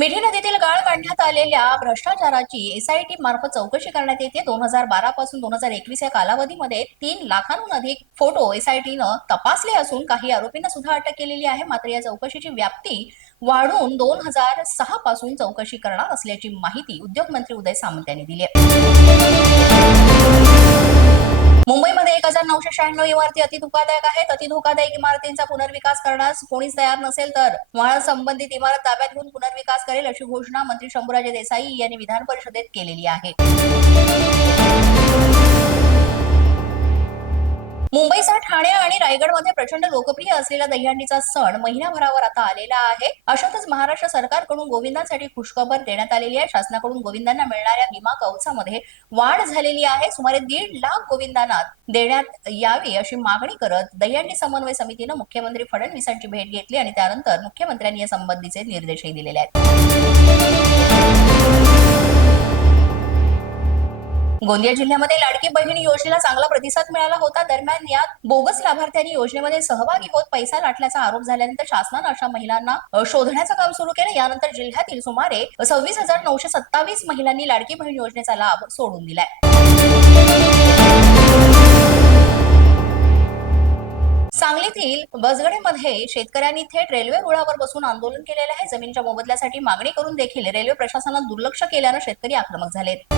मेठी नदीतील गाळ काढण्यात आलेल्या भ्रष्टाचाराची एसआयटी मार्फत चौकशी करण्यात येते. दोन हजार बारा पासून दोन हजार एकवीस या कालावधीमध्ये तीन लाखांहून अधिक फोटो एसआयटीनं तपासले असून काही आरोपींना सुद्धा अटक केलेली आहे. मात्र या चौकशीची व्याप्ती वाढून दोन हजार सहा पासून चौकशी करणार असल्याची माहिती उद्योग मंत्री उदय सामंत यांनी दिली आहे. मुंबईमध्ये एक हजार नऊशे शहाण्णव इमारती अति धोकादायक आहेत. अति धोकादायक इमारतींचा पुनर्विकास करण्यास कोणीच तयार नसेल तर वाहन संबंधित इमारत ताब्यात घेऊन पुनर्विकास करेल अशी घोषणा मंत्री शंभूराजे देसाई यांनी विधान परिषदेत केलेली आहे. मुंबईसह ठाणे आणि रायगडमध्ये प्रचंड लोकप्रिय असलेला दहीहंडीचा सण महिनाभरावर आता आलेला आहे. अशातच महाराष्ट्र सरकारकडून गोविंदांसाठी खुशखबर देण्यात आलेली आहे. शासनाकडून गोविंदांना मिळणाऱ्या विमा कवचामध्ये वाढ झालेली आहे. सुमारे दीड लाख गोविंदांना देण्यात यावी अशी मागणी करत दहीहंडी समन्वय समितीनं मुख्यमंत्री फडणवीसांची भेट घेतली आणि त्यानंतर मुख्यमंत्र्यांनी या संबंधीचे निर्देशही दिलेले आहेत. गोंदिया जिल्ह्यामध्ये लाडकी बहीण योजनेला चांगला प्रतिसाद मिळाला होता. दरम्यान यात बोगस लाभार्थ्यांनी योजनेमध्ये सहभागी होत पैसा लाटल्याचा आरोप झाल्यानंतर शासनानं अशा महिलांना शोधण्याचं काम सुरू केलं. यानंतर जिल्ह्यातील सुमारे सव्वीस हजार नऊशे सत्तावीस महिलांनी लाडकी बहीण योजनेचा लाभ सोडून दिलाय. सांगलीतील बसगडेमध्ये शेतकऱ्यांनी थेट रेल्वे रुळावर बसून आंदोलन केलेलं आहे. जमीनच्या मोबदल्यासाठी मागणी करून देखील रेल्वे प्रशासनात दुर्लक्ष केल्यानं शेतकरी आक्रमक झालेत.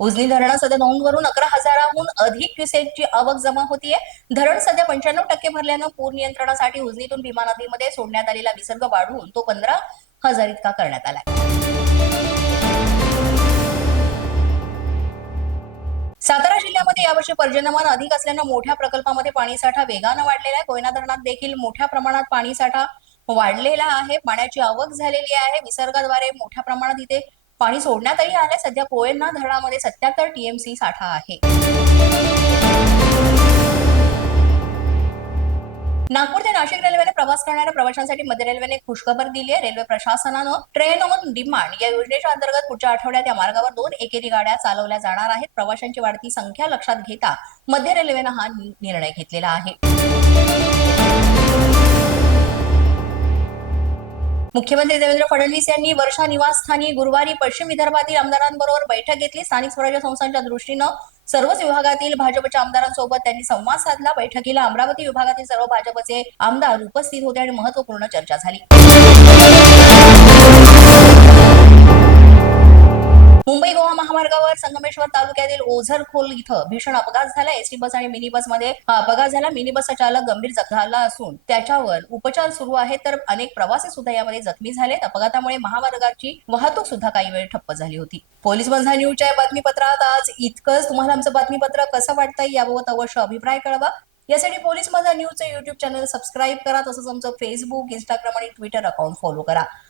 उजनी धरणात सध्या नोंदवरून अकरा हजाराहून अधिक क्युसेकची आवक जमा होतीये. धरण सध्या पंच्याण्णव टक्के भरल्यानं पूर नियंत्रणासाठी उजनीतून भीमा नदीमध्ये सोडण्यात आलेला विसर्ग वाढवून तो पंधरा हजार इतका करण्यात आलाय. सातारा जिल्ह्यामध्ये यावर्षी पर्जन्यमान अधिक असल्यानं मोठ्या प्रकल्पामध्ये पाणीसाठा वेगानं वाढलेला आहे. कोयना धरणात देखील मोठ्या प्रमाणात पाणीसाठा वाढलेला आहे. पाण्याची आवक झालेली आहे. विसर्गाद्वारे मोठ्या प्रमाणात इथे पाणी सोडण्यातही आलंय. सध्या कोयना धरणामध्ये सत्याहत्तर टीएमसी साठा आहे. नागपूर ते नाशिक रेल्वेने प्रवास करणाऱ्या प्रवाशांसाठी मध्य रेल्वेने खुशखबर दिली आहे रेल्वे प्रशासनानं ट्रेन ऑन डिमांड या योजनेच्या अंतर्गत पुढच्या आठवड्यात या मार्गावर दोन एकेरी गाड्या चालवल्या जाणार आहेत. प्रवाशांची वाढती संख्या लक्षात घेता मध्य रेल्वेनं हा निर्णय घेतलेला आहे. मुख्यमंत्री देवेंद्र फडणवीस यांनी वर्षा निवासस्थानी गुरुवारी पश्चिम विदर्भातील आमदारांबरोबर बैठक घेतली. स्थानिक स्वराज्य संस्थांच्या दृष्टीनं सर्वच विभागातील भाजपच्या आमदारांसोबत त्यांनी संवाद साधला. बैठकीला अमरावती विभागातील सर्व भाजपचे आमदार उपस्थित होते आणि महत्त्वपूर्ण चर्चा झाली. मुंबई गोवा महामार्गावर संगमेश्वर तालुक्यातील ओझरखोल इथं भीषण अपघात झाला एसटी बस आणि मिनी बसमध्ये हा अपघात झाला. मिनी बसचा चालक गंभीर झाला असून त्याच्यावर उपचार सुरू आहेत तर अनेक प्रवासी सुद्धा यामध्ये जखमी झालेत. अपघातामुळे महामार्गाची वाहतूक सुद्धा काही वेळ ठप्प झाली होती. पोलीस बंधा न्यूजच्या या बातमीपत्रात आज इतकंच. तुम्हाला आमचं बातमीपत्र कसं वाटतं याबाबत अवश्य अभिप्राय कळवा. यासाठी पोलीस माझा न्यूजचं युट्यूब चॅनल सबस्क्राईब करा. तसंच आमचं फेसबुक इंस्टाग्राम आणि ट्विटर अकाउंट फॉलो करा.